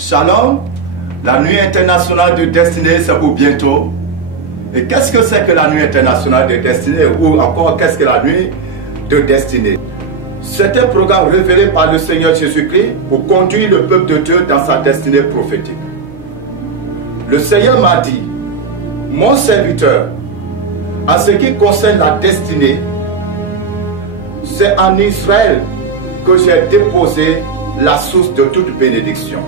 Shalom, la nuit internationale de destinée, c'est pour bientôt. Et qu'est-ce que c'est que la nuit internationale de destinée, ou encore qu'est-ce que la nuit de destinée? C'est un programme révélé par le Seigneur Jésus-Christ pour conduire le peuple de Dieu dans sa destinée prophétique. Le Seigneur m'a dit, mon serviteur, en ce qui concerne la destinée, c'est en Israël que j'ai déposé la source de toute bénédiction.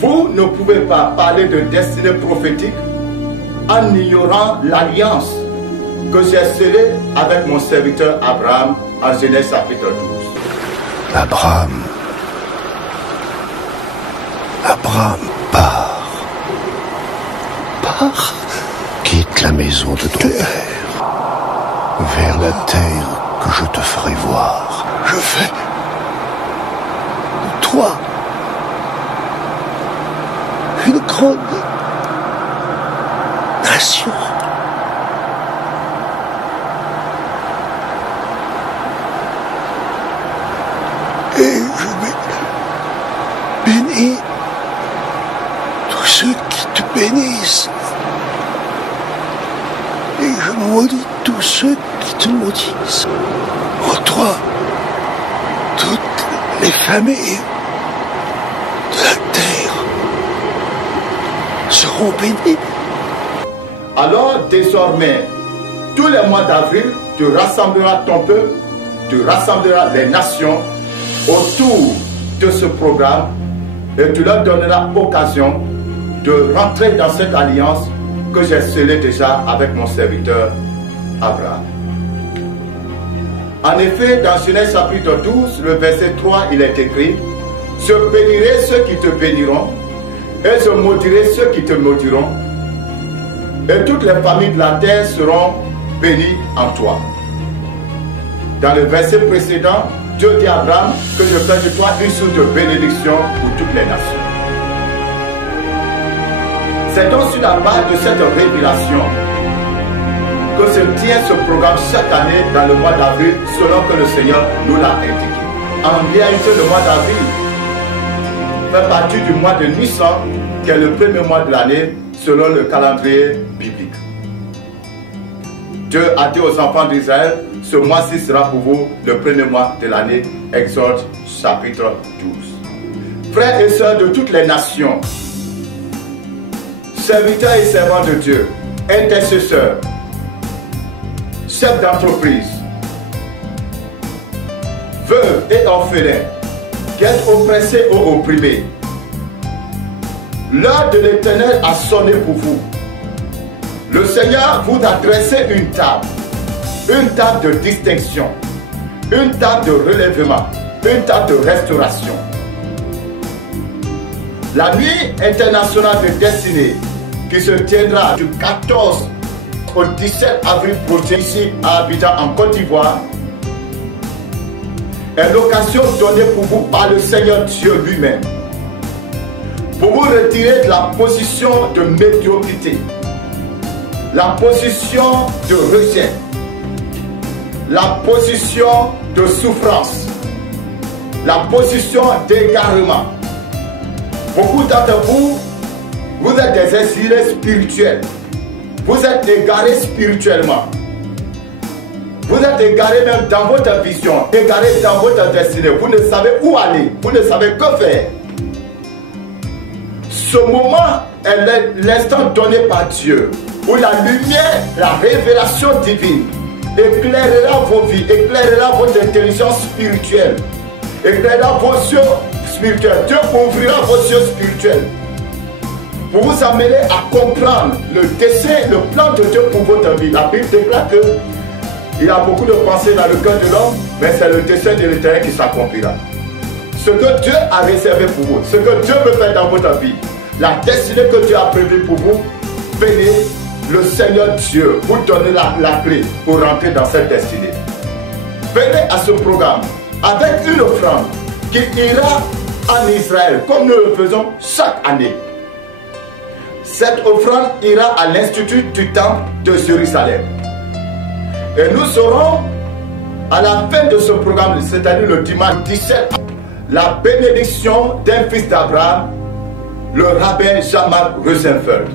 Vous ne pouvez pas parler de destinée prophétique en ignorant l'alliance que j'ai scellée avec mon serviteur Abraham en Genèse chapitre 12. Abraham part, quitte la maison de ton père, vers la terre que je te ferai voir. Je fais de toi une grande nation. Et je vais bénir tous ceux qui te bénissent. Et je maudis tous ceux qui te maudissent. En toi, toutes les familles de la terre seront bénies. Alors désormais, tous les mois d'avril, tu rassembleras ton peuple, tu rassembleras les nations autour de ce programme et tu leur donneras l'occasion de rentrer dans cette alliance que j'ai scellée déjà avec mon serviteur Abraham. En effet, dans Genèse chapitre 12, le verset 3, il est écrit: je bénirai ceux qui te béniront et je maudirai ceux qui te maudiront, et toutes les familles de la terre seront bénies en toi. Dans le verset précédent, Dieu dit à Abraham que je fais de toi une source de bénédiction pour toutes les nations. C'est donc sur la base de cette révélation que se tient ce programme chaque année dans le mois d'avril, selon que le Seigneur nous l'a indiqué. En réalité, le mois d'avril fait partie du mois de Nissan, qui est le premier mois de l'année, selon le calendrier biblique. Dieu a dit aux enfants d'Israël: ce mois-ci sera pour vous le premier mois de l'année. Exode chapitre 12. Frères et sœurs de toutes les nations, serviteurs et servants de Dieu, intercesseurs, chefs d'entreprise, veuves et orphelins, qui êtes oppressés ou opprimés, l'heure de l'Éternel a sonné pour vous. Le Seigneur vous a dressé une table de distinction, une table de relèvement, une table de restauration. La nuit internationale de destinée, qui se tiendra du 14 au 17 avril prochain ici à Abidjan en Côte d'Ivoire, est l'occasion donnée pour vous par le Seigneur Dieu lui-même, pour vous retirer de la position de médiocrité, la position de rejet, la position de souffrance, la position d'égarement. Beaucoup d'entre vous, vous êtes des exilés spirituels. Vous êtes égarés spirituellement. Vous êtes égarés même dans votre vision, égarés dans votre destinée. Vous ne savez où aller, vous ne savez que faire. Ce moment est l'instant donné par Dieu où la lumière, la révélation divine éclairera vos vies, éclairera votre intelligence spirituelle, éclairera vos yeux spirituels. Dieu ouvrira vos yeux spirituels pour vous amener à comprendre le dessein, le plan de Dieu pour votre vie. La Bible déclare que il y a beaucoup de pensées dans le cœur de l'homme, mais c'est le dessein de l'Éternel qui s'accomplira. Ce que Dieu a réservé pour vous, ce que Dieu veut faire dans votre vie, la destinée que Dieu a prévue pour vous, venez, le Seigneur Dieu vous donner la clé pour rentrer dans cette destinée. Venez à ce programme avec une offrande qui ira en Israël, comme nous le faisons chaque année. Cette offrande ira à l'Institut du Temple de Jérusalem. Et nous serons à la fin de ce programme, c'est-à-dire le dimanche 17, la bénédiction d'un fils d'Abraham, le rabbin Jean-Marc Rosenfeld,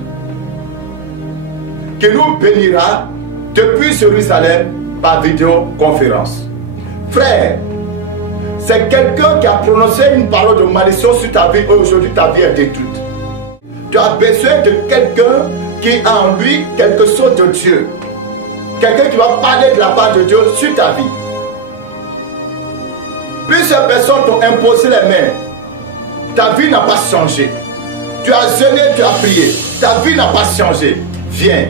qui nous bénira depuis Jérusalem par vidéoconférence. Frère, c'est quelqu'un qui a prononcé une parole de malédiction sur ta vie et aujourd'hui ta vie est détruite. Tu as besoin de quelqu'un qui a en lui quelque chose de Dieu. Quelqu'un qui va parler de la part de Dieu sur ta vie. Plusieurs personnes t'ont imposé les mains. Ta vie n'a pas changé. Tu as jeûné, tu as prié. Ta vie n'a pas changé. Viens.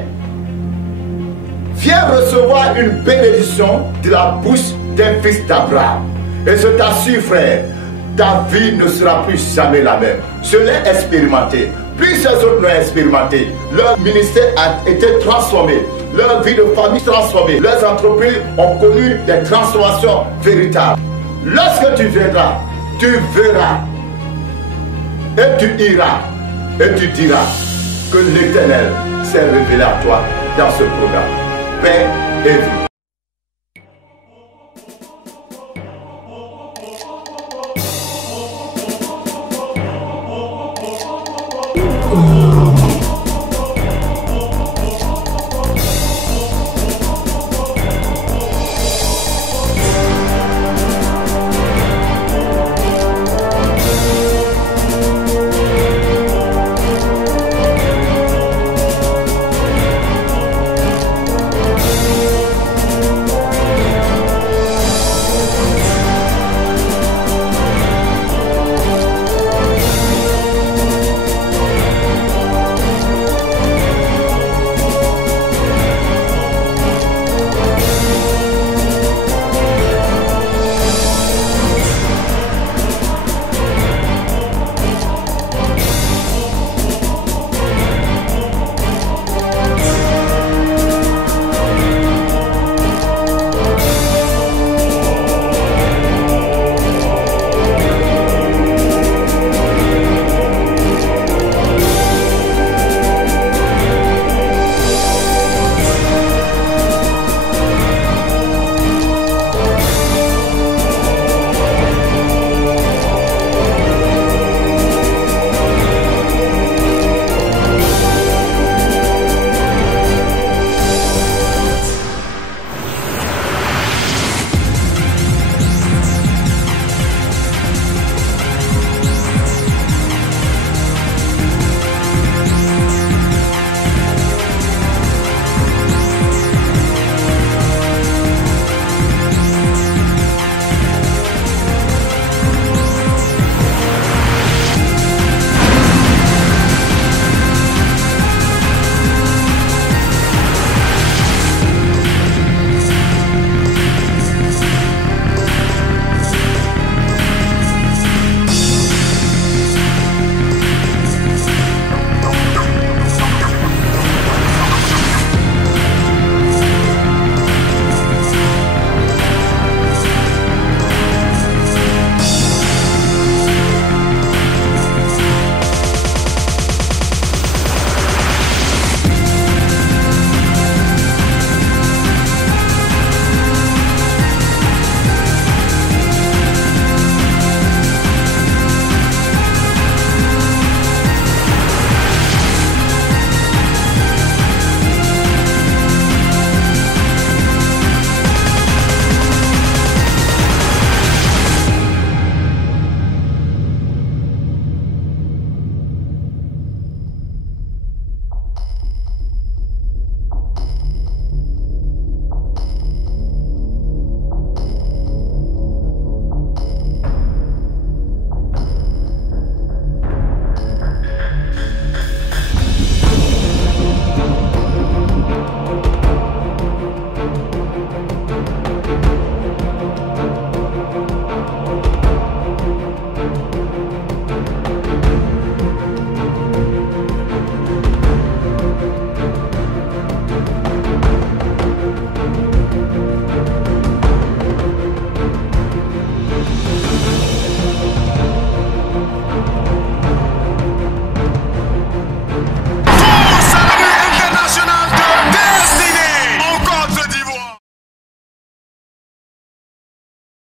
Viens recevoir une bénédiction de la bouche d'un fils d'Abraham. Et je t'assure, frère, ta vie ne sera plus jamais la même. Je l'ai expérimenté. Plusieurs autres l'ont expérimenté. Leur ministère a été transformé. Leur vie de famille transformée. Leurs entreprises ont connu des transformations véritables. Lorsque tu viendras, tu verras. Et tu iras. Et tu diras que l'Éternel s'est révélé à toi dans ce programme. Paix et vie.